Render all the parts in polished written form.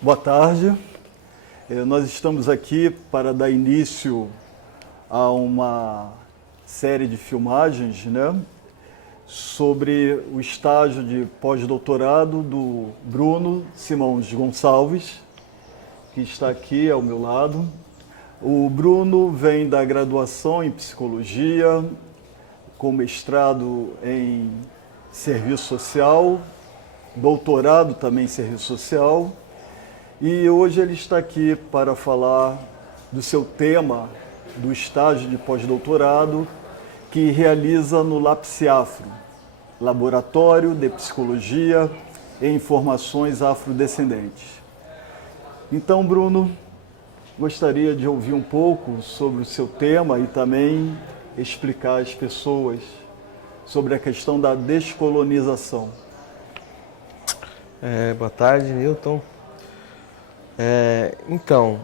Boa tarde. Nós estamos aqui para dar início a uma série de filmagens, né, sobre o estágio de pós-doutorado do Bruno Simões Gonçalves, que está aqui ao meu lado. O Bruno vem da graduação em Psicologia, com mestrado em Serviço Social, doutorado também em Serviço Social, e hoje ele está aqui para falar do seu tema do estágio de pós-doutorado que realiza no LAPSIAFRO, Laboratório de Psicologia e Informações Afrodescendentes. Então, Bruno, gostaria de ouvir um pouco sobre o seu tema e também explicar às pessoas sobre a questão da descolonização. Boa tarde, Newton. Então,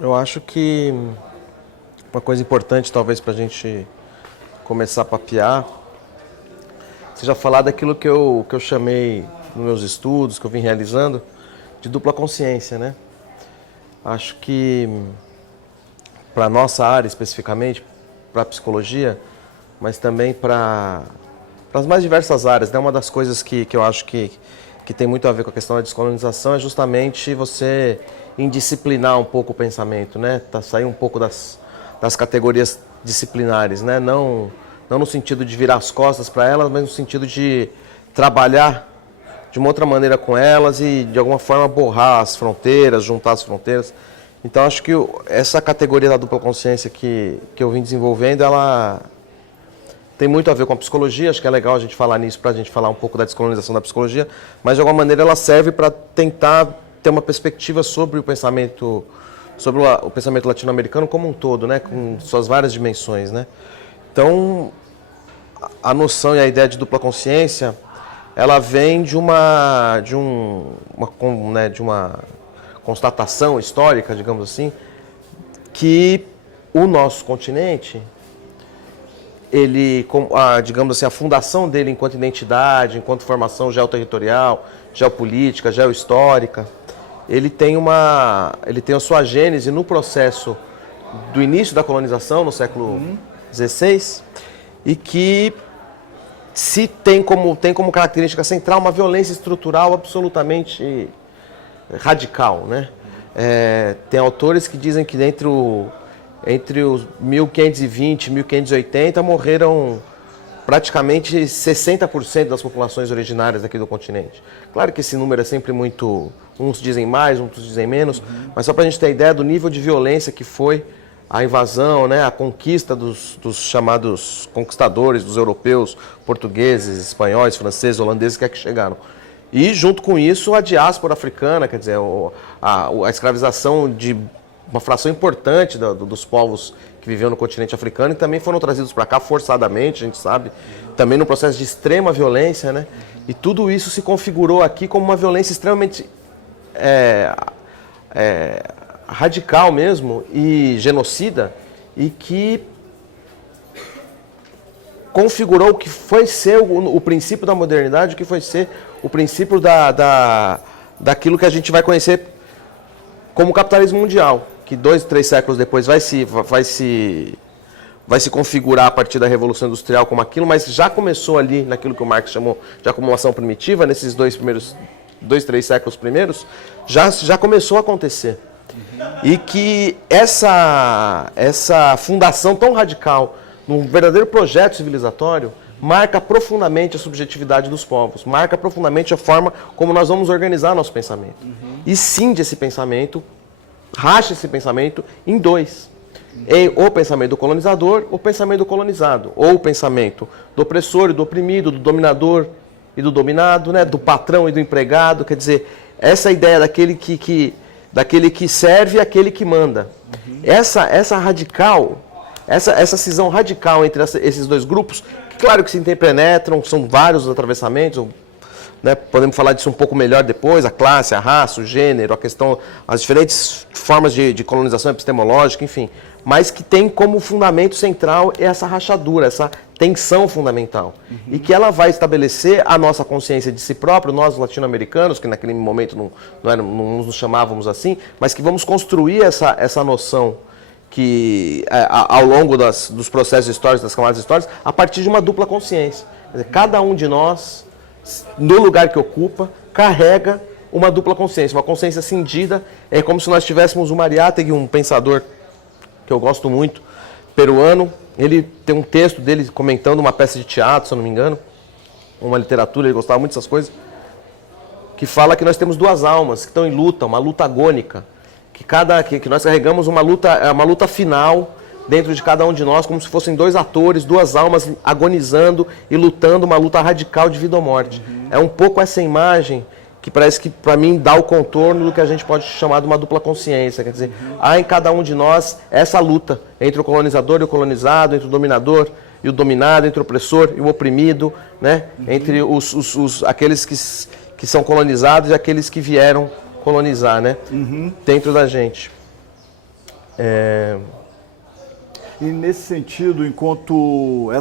eu acho que uma coisa importante, talvez, para a gente começar a papear, seja falar daquilo que eu chamei nos meus estudos, que eu vim realizando, de dupla consciência, né? Acho que, para a nossa área especificamente, para a psicologia, mas também para as mais diversas áreas, né? Uma das coisas que eu acho que tem muito a ver com a questão da descolonização é justamente você indisciplinar um pouco o pensamento, né? Sair um pouco das categorias disciplinares, né? Não no sentido de virar as costas para elas, mas no sentido de trabalhar de uma outra maneira com elas e de alguma forma borrar as fronteiras, juntar as fronteiras. Então acho que essa categoria da dupla consciência que eu vim desenvolvendo, ela tem muito a ver com a psicologia. Acho que é legal a gente falar nisso para a gente falar um pouco da descolonização da psicologia, mas de alguma maneira ela serve para tentar ter uma perspectiva sobre o pensamento latino-americano como um todo, né, com suas várias dimensões, né. Então, a noção e a ideia de dupla consciência, ela vem de uma constatação histórica, digamos assim, que o nosso continente, ele, digamos assim, a fundação dele enquanto identidade, enquanto formação geoterritorial, geopolítica, geohistórica, ele tem a sua gênese no processo do início da colonização, no século XVI, e que tem como característica central uma violência estrutural absolutamente radical, né? Tem autores que dizem que entre os 1520 e 1580 morreram praticamente 60% das populações originárias aqui do continente. Claro que esse número é sempre muito... Uns dizem mais, outros dizem menos, mas só para a gente ter ideia do nível de violência que foi a invasão, né, a conquista dos chamados conquistadores, dos europeus, portugueses, espanhóis, franceses, holandeses que aqui chegaram. E junto com isso a diáspora africana, quer dizer, a escravização de uma fração importante dos povos que viviam no continente africano e também foram trazidos para cá forçadamente, a gente sabe, também num processo de extrema violência, né? E tudo isso se configurou aqui como uma violência extremamente radical mesmo e genocida, e que configurou o que foi ser o princípio da modernidade, o que foi ser o princípio daquilo que a gente vai conhecer como capitalismo mundial, que 2, 3 séculos depois vai se configurar a partir da Revolução Industrial como aquilo, mas já começou ali naquilo que o Marx chamou de acumulação primitiva, nesses 2, 3 séculos primeiros, já começou a acontecer. E que essa fundação tão radical, num verdadeiro projeto civilizatório, marca profundamente a subjetividade dos povos, marca profundamente a forma como nós vamos organizar nosso pensamento. E cinde esse pensamento, racha esse pensamento em dois. O pensamento do colonizador, o pensamento do colonizado. Ou o pensamento do opressor e do oprimido, do dominador e do dominado, né? Do patrão e do empregado. Quer dizer, essa ideia daquele que serve e aquele que manda. Essa radical, essa cisão radical entre esses dois grupos, que claro que se interpenetram, são vários os atravessamentos, né? Podemos falar disso um pouco melhor depois, a classe, a raça, o gênero, a questão, as diferentes formas de colonização epistemológica, enfim. mas que tem como fundamento central essa rachadura, essa tensão fundamental. E que ela vai estabelecer a nossa consciência de si próprio, nós latino-americanos, que naquele momento não nos chamávamos assim, mas que vamos construir essa noção que ao longo dos processos históricos, das camadas históricas, a partir de uma dupla consciência. Quer dizer, cada um de nós, no lugar que ocupa, carrega uma dupla consciência, uma consciência cindida. É como se nós tivéssemos o Mariátegui, um pensador que eu gosto muito, peruano. Ele tem um texto dele comentando uma peça de teatro, se eu não me engano, uma literatura, ele gostava muito dessas coisas, que fala que nós temos duas almas que estão em luta, uma luta agônica, que nós carregamos uma luta final dentro de cada um de nós, como se fossem dois atores, duas almas agonizando e lutando uma luta radical de vida ou morte. É um pouco essa imagem que parece que, para mim, dá o contorno do que a gente pode chamar de uma dupla consciência. Quer dizer, há em cada um de nós essa luta entre o colonizador e o colonizado, entre o dominador e o dominado, entre o opressor e o oprimido, né? Entre aqueles que são colonizados e aqueles que vieram colonizar, né? Dentro da gente. E nesse sentido, enquanto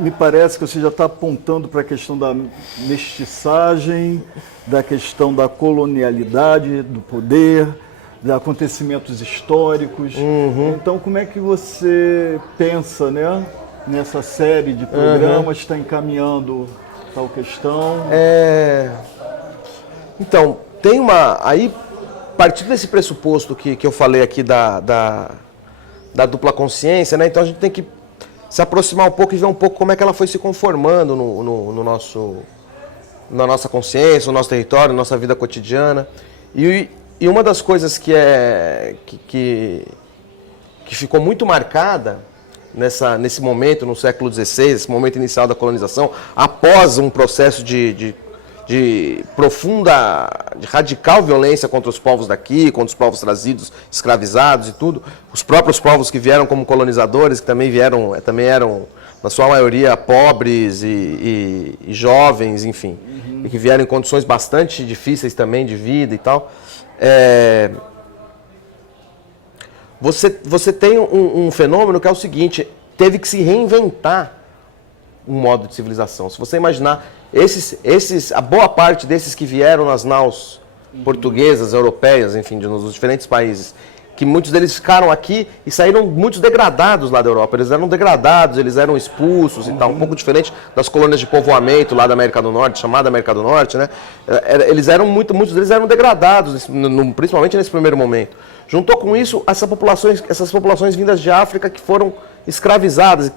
me parece que você já está apontando para a questão da mestiçagem, da questão da colonialidade, do poder, de acontecimentos históricos. Então, como é que você pensa, né, nessa série de programas, está encaminhando tal questão? Então, tem aí, partindo desse pressuposto que eu falei aqui da dupla consciência, né, então a gente tem que se aproximar um pouco e ver um pouco como é que ela foi se conformando na nossa consciência, no nosso território, na nossa vida cotidiana. E uma das coisas que ficou muito marcada nesse momento, no século XVI, esse momento inicial da colonização, após um processo de profunda, de radical violência contra os povos daqui, contra os povos trazidos, escravizados e tudo. Os próprios povos que vieram como colonizadores, que também eram, na sua maioria, pobres e jovens, enfim, e que vieram em condições bastante difíceis também de vida e tal. Você tem um fenômeno que é o seguinte: teve que se reinventar um modo de civilização. Se você imaginar, a boa parte desses que vieram nas naus portuguesas, europeias, enfim, nos diferentes países, que muitos deles ficaram aqui e saíram muitos degradados lá da Europa. Eles eram degradados, eles eram expulsos e tal, um pouco diferente das colônias de povoamento lá da América do Norte, chamada América do Norte, né? Muitos deles eram degradados, principalmente nesse primeiro momento. Juntou com isso essas populações vindas de África que foram escravizadas,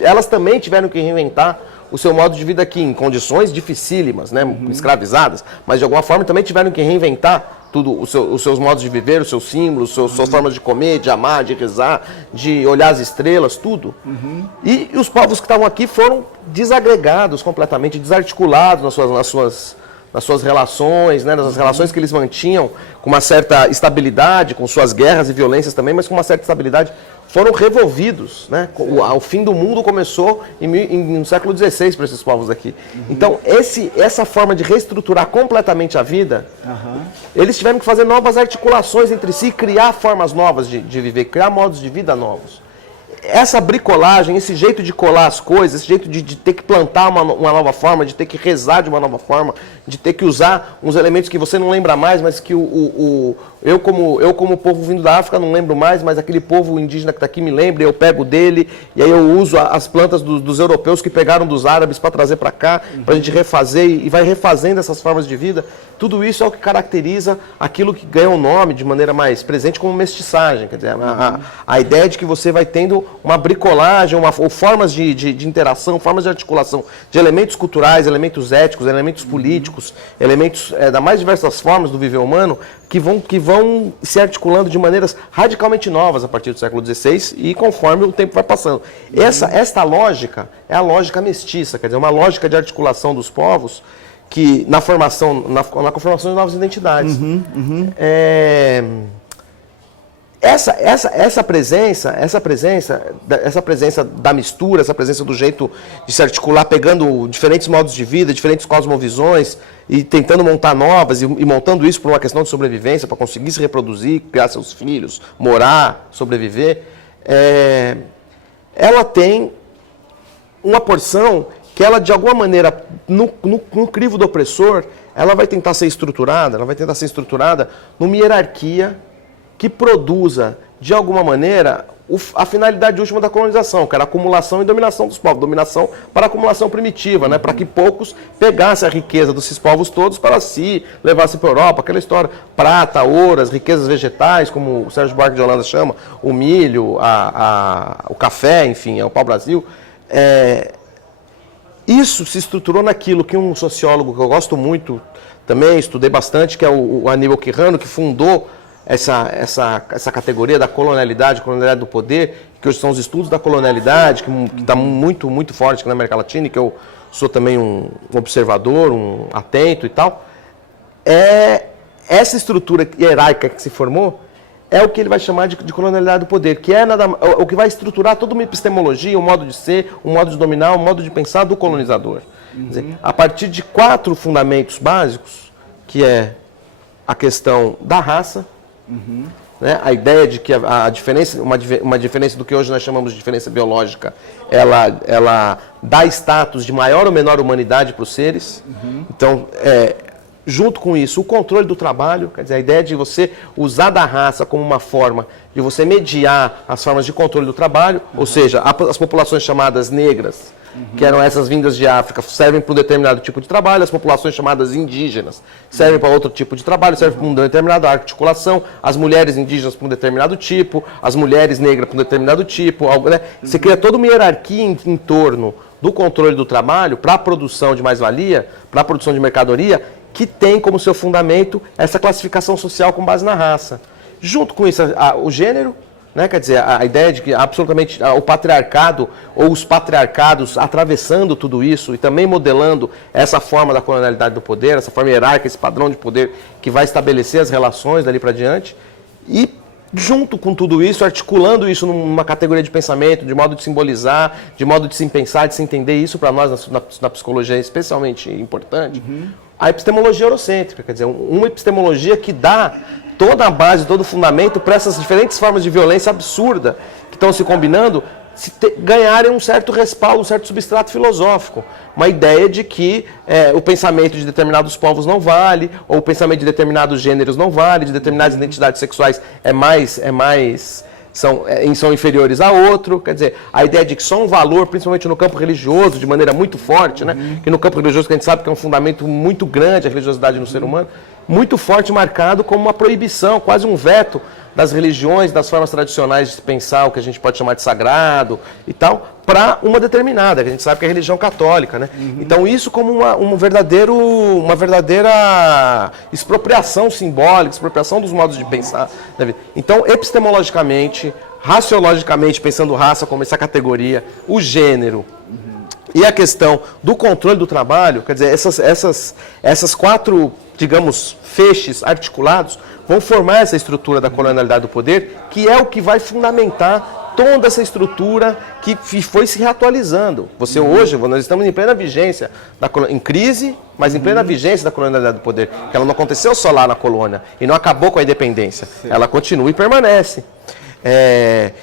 elas também tiveram que reinventar o seu modo de vida aqui, em condições dificílimas, né, escravizadas, mas de alguma forma também tiveram que reinventar tudo, os seus modos de viver, os seus símbolos, suas formas de comer, de amar, de rezar, de olhar as estrelas, tudo. E os povos que estavam aqui foram desagregados completamente, desarticulados nas suas relações, né, nas relações que eles mantinham com uma certa estabilidade, com suas guerras e violências também, mas com uma certa estabilidade, foram revolvidos, né? O fim do mundo começou no século XVI para esses povos aqui. Então, essa forma de reestruturar completamente a vida, eles tiveram que fazer novas articulações entre si, criar formas novas de viver, criar modos de vida novos. Essa bricolagem, esse jeito de colar as coisas, esse jeito de ter que plantar uma nova forma, de ter que rezar de uma nova forma, de ter que usar uns elementos que você não lembra mais, mas que eu como povo vindo da África não lembro mais, mas aquele povo indígena que está aqui me lembra, eu pego dele, e aí eu uso as plantas dos europeus que pegaram dos árabes para trazer para cá, para a gente refazer, e vai refazendo essas formas de vida. Tudo isso é o que caracteriza aquilo que ganha o nome de maneira mais presente como mestiçagem. Quer dizer, a ideia de que você vai tendo uma bricolagem, ou formas de interação, formas de articulação de elementos culturais, elementos éticos, elementos políticos, elementos das mais diversas formas do viver humano, que vão se articulando de maneiras radicalmente novas a partir do século XVI e conforme o tempo vai passando. Esta lógica é a lógica mestiça, quer dizer, uma lógica de articulação dos povos que na conformação de novas identidades. essa presença da mistura, essa presença do jeito de se articular, pegando diferentes modos de vida, diferentes cosmovisões e tentando montar novas e montando isso por uma questão de sobrevivência, para conseguir se reproduzir, criar seus filhos, morar, sobreviver, ela tem uma porção que ela, de alguma maneira, no crivo do opressor, ela vai tentar ser estruturada numa hierarquia que produza, de alguma maneira, a finalidade última da colonização, que era a acumulação e dominação dos povos, dominação para a acumulação primitiva, né? Para que poucos pegassem a riqueza desses povos todos para si, levassem para a Europa, aquela história, prata, ouro, as riquezas vegetais, como o Sérgio Buarque de Holanda chama, o milho, o café, enfim, o pau-brasil. Isso se estruturou naquilo que um sociólogo que eu gosto muito, também estudei bastante, que é o Aníbal Quirrano, que fundou essa categoria da colonialidade do poder, que hoje são os estudos da colonialidade, que está muito, muito forte aqui na América Latina, e que eu sou também um observador, um atento e tal. Essa estrutura hierárquica que se formou é o que ele vai chamar de colonialidade do poder, que é o que vai estruturar toda uma epistemologia, um modo de ser, um modo de dominar, um modo de pensar do colonizador. Quer dizer, a partir de 4 fundamentos básicos, que é a questão da raça, né? A ideia de que a diferença, uma diferença do que hoje nós chamamos de diferença biológica, ela dá status de maior ou menor humanidade para os seres. Então, junto com isso, o controle do trabalho, quer dizer, a ideia de você usar da raça como uma forma de você mediar as formas de controle do trabalho, ou seja, as populações chamadas negras, que eram essas vindas de África, servem para um determinado tipo de trabalho, as populações chamadas indígenas servem para outro tipo de trabalho, servem para uma determinada articulação, as mulheres indígenas para um determinado tipo, as mulheres negras para um determinado tipo, né? Você cria toda uma hierarquia em torno do controle do trabalho para a produção de mais-valia, para a produção de mercadoria, que tem como seu fundamento essa classificação social com base na raça. Junto com isso, o gênero, né? Quer dizer, a ideia de que absolutamente o patriarcado ou os patriarcados atravessando tudo isso e também modelando essa forma da colonialidade do poder, essa forma hierárquica, esse padrão de poder que vai estabelecer as relações dali para diante. E junto com tudo isso, articulando isso numa categoria de pensamento, de modo de simbolizar, de modo de se pensar, de se entender, isso para nós na psicologia é especialmente importante, a epistemologia eurocêntrica, quer dizer, uma epistemologia que dá toda a base, todo o fundamento para essas diferentes formas de violência absurda que estão se combinando, ganharem um certo respaldo, um certo substrato filosófico. Uma ideia de que o pensamento de determinados povos não vale, ou o pensamento de determinados gêneros não vale, de determinadas identidades sexuais são inferiores a outro. Quer dizer, a ideia de que só um valor, principalmente no campo religioso, de maneira muito forte, né? Que no campo religioso que a gente sabe que é um fundamento muito grande, a religiosidade no ser humano, muito forte, marcado como uma proibição, quase um veto das religiões, das formas tradicionais de pensar o que a gente pode chamar de sagrado e tal, para uma determinada, que a gente sabe que é a religião católica, né? Então isso como uma verdadeira expropriação simbólica, expropriação dos modos de pensar da vida. Então, epistemologicamente, raciologicamente, pensando raça como essa categoria, o gênero, e a questão do controle do trabalho, quer dizer, essas 4, digamos, feixes articulados vão formar essa estrutura da colonialidade do poder, que é o que vai fundamentar toda essa estrutura que foi se reatualizando. Hoje, nós estamos em plena vigência, em crise, mas em plena vigência da colonialidade do poder, que ela não aconteceu só lá na colônia e não acabou com a independência, ela continua e permanece.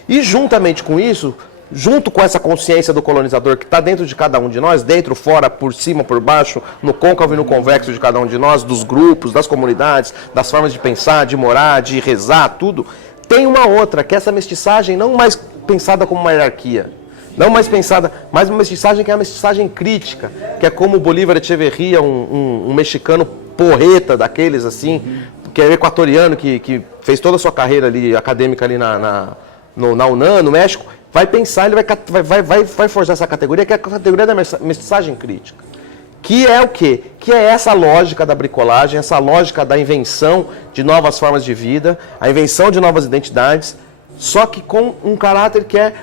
E juntamente com isso, junto com essa consciência do colonizador que está dentro de cada um de nós, dentro, fora, por cima, por baixo, no côncavo e no convexo de cada um de nós, dos grupos, das comunidades, das formas de pensar, de morar, de rezar, tudo, tem uma outra, que é essa mestiçagem não mais pensada como uma hierarquia, não mais pensada, mas uma mestiçagem que é a mestiçagem crítica, que é como o Bolívar Echeverría, um mexicano porreta daqueles assim, que é equatoriano, que fez toda a sua carreira ali, acadêmica ali na UNAM, no México, vai pensar, ele vai forjar essa categoria, que é a categoria da mestiçagem crítica. Que é o quê? Que é essa lógica da bricolagem, essa lógica da invenção de novas formas de vida, a invenção de novas identidades, só que com um caráter que é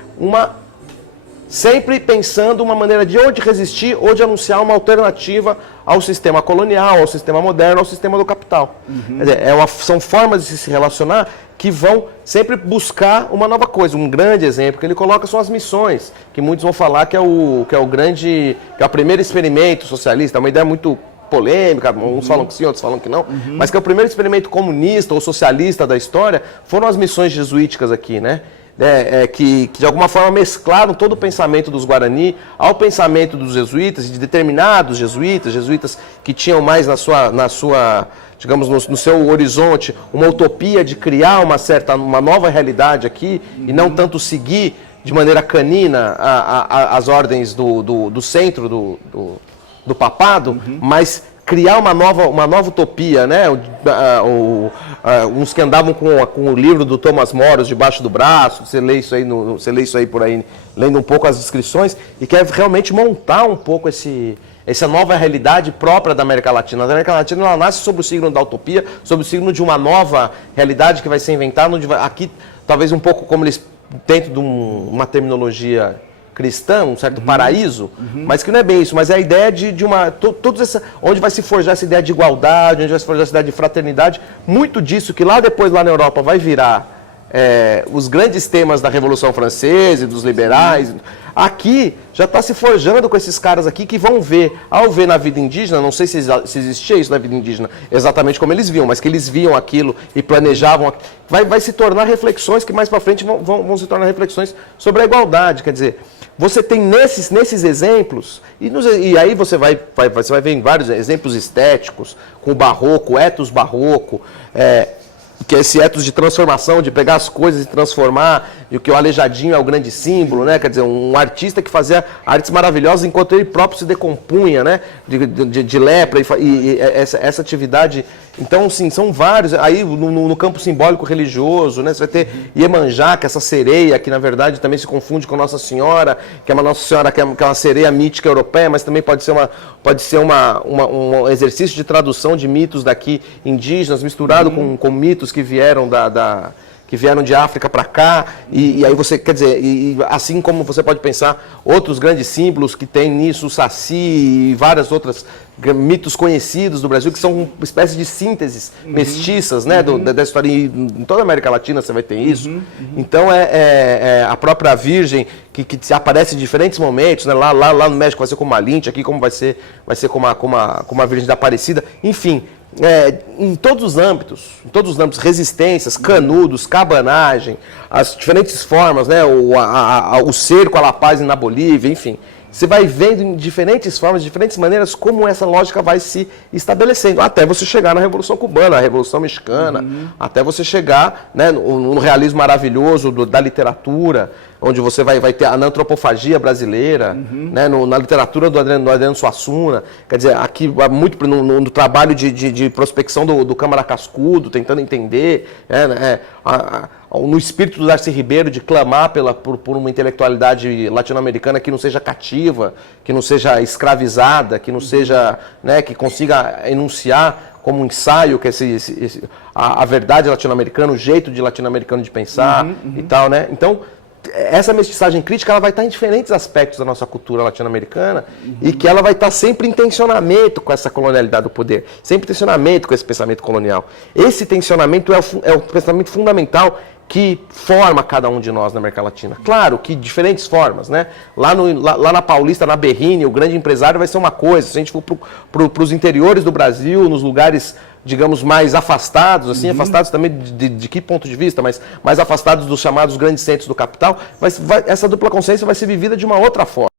sempre pensando uma maneira de ou de resistir ou de anunciar uma alternativa ao sistema colonial, ao sistema moderno, ao sistema do capital. Quer dizer, são formas de se relacionar que vão sempre buscar uma nova coisa. Um grande exemplo que ele coloca são as missões, que muitos vão falar que é o primeiro experimento socialista, é uma ideia muito polêmica, uns falam que sim, outros falam que não, mas que é o primeiro experimento comunista ou socialista da história, foram as missões jesuíticas aqui, né? Que de alguma forma mesclaram todo o pensamento dos Guarani ao pensamento dos jesuítas, de determinados jesuítas que tinham mais na sua digamos, no seu horizonte, uma utopia de criar uma nova realidade aqui, e não tanto seguir de maneira canina as ordens do centro do papado, mas criar uma nova utopia, né? Uns que andavam com o livro do Thomas Moros debaixo do braço, você lê isso aí por aí, lendo um pouco as descrições, e quer realmente montar um pouco essa nova realidade própria da América Latina. A América Latina ela nasce sob o signo da utopia, sob o signo de uma nova realidade que vai ser inventada, aqui talvez um pouco como eles, dentro de uma terminologia cristã, um certo paraíso, mas que não é bem isso, mas é a ideia de onde vai se forjar essa ideia de igualdade, onde vai se forjar essa ideia de fraternidade, muito disso que lá na Europa vai virar os grandes temas da Revolução Francesa e dos liberais, aqui já está se forjando com esses caras aqui que vão ver, ao ver na vida indígena, não sei se existia isso na vida indígena exatamente como eles viam, mas que eles viam aquilo e planejavam, vai se tornar reflexões que mais para frente vão se tornar reflexões sobre a igualdade, quer dizer, você tem nesses exemplos, e aí você vai ver em vários exemplos estéticos, com o barroco, o etos barroco, que é esse etos de transformação, de pegar as coisas e transformar, e que o Aleijadinho é o grande símbolo, né? Quer dizer, um artista que fazia artes maravilhosas enquanto ele próprio se decompunha, né? De lepra, e essa atividade. Então, sim, são vários. Aí, no campo simbólico religioso, né? Você vai ter Iemanjá, que é essa sereia, que na verdade também se confunde com Nossa Senhora, que é uma Nossa Senhora, que é uma sereia mítica europeia, mas também pode ser um exercício de tradução de mitos daqui indígenas, misturado com mitos que vieram que vieram de África para cá, e aí você, quer dizer, assim como você pode pensar outros grandes símbolos que tem nisso, o Saci e várias outras mitos conhecidos do Brasil, que são uma espécie de sínteses mestiças, né, da história, e em toda a América Latina você vai ter isso. Então a própria Virgem, que aparece em diferentes momentos, né, lá no México vai ser como uma linte, aqui como vai ser como a Virgem da Aparecida, enfim. Em todos os âmbitos, resistências, canudos, cabanagem, as diferentes formas, né, o cerco à La Paz na Bolívia, enfim. Você vai vendo em diferentes formas, diferentes maneiras, como essa lógica vai se estabelecendo, até você chegar na Revolução Cubana, na Revolução Mexicana, até você chegar, né, no realismo maravilhoso da literatura, onde você vai ter a antropofagia brasileira, né, na literatura do Adriano Suassuna, quer dizer, aqui muito no trabalho de prospecção do Câmara Cascudo, tentando entender, no espírito do Darcy Ribeiro de clamar por uma intelectualidade latino-americana que não seja cativa, que não seja escravizada, que não seja, né, que consiga enunciar como um ensaio que a verdade latino-americana, o jeito de latino-americano de pensar e tal, né? Então, essa mestiçagem crítica ela vai estar em diferentes aspectos da nossa cultura latino-americana e que ela vai estar sempre em tensionamento com essa colonialidade do poder, sempre em tensionamento com esse pensamento colonial. Esse tensionamento é o pensamento fundamental que forma cada um de nós na América Latina. Claro que diferentes formas, né? Lá na Paulista, na Berrini, o grande empresário vai ser uma coisa. Se a gente for para os interiores do Brasil, nos lugares, digamos, mais afastados, assim, afastados também de que ponto de vista, mas mais afastados dos chamados grandes centros do capital, essa dupla consciência vai ser vivida de uma outra forma.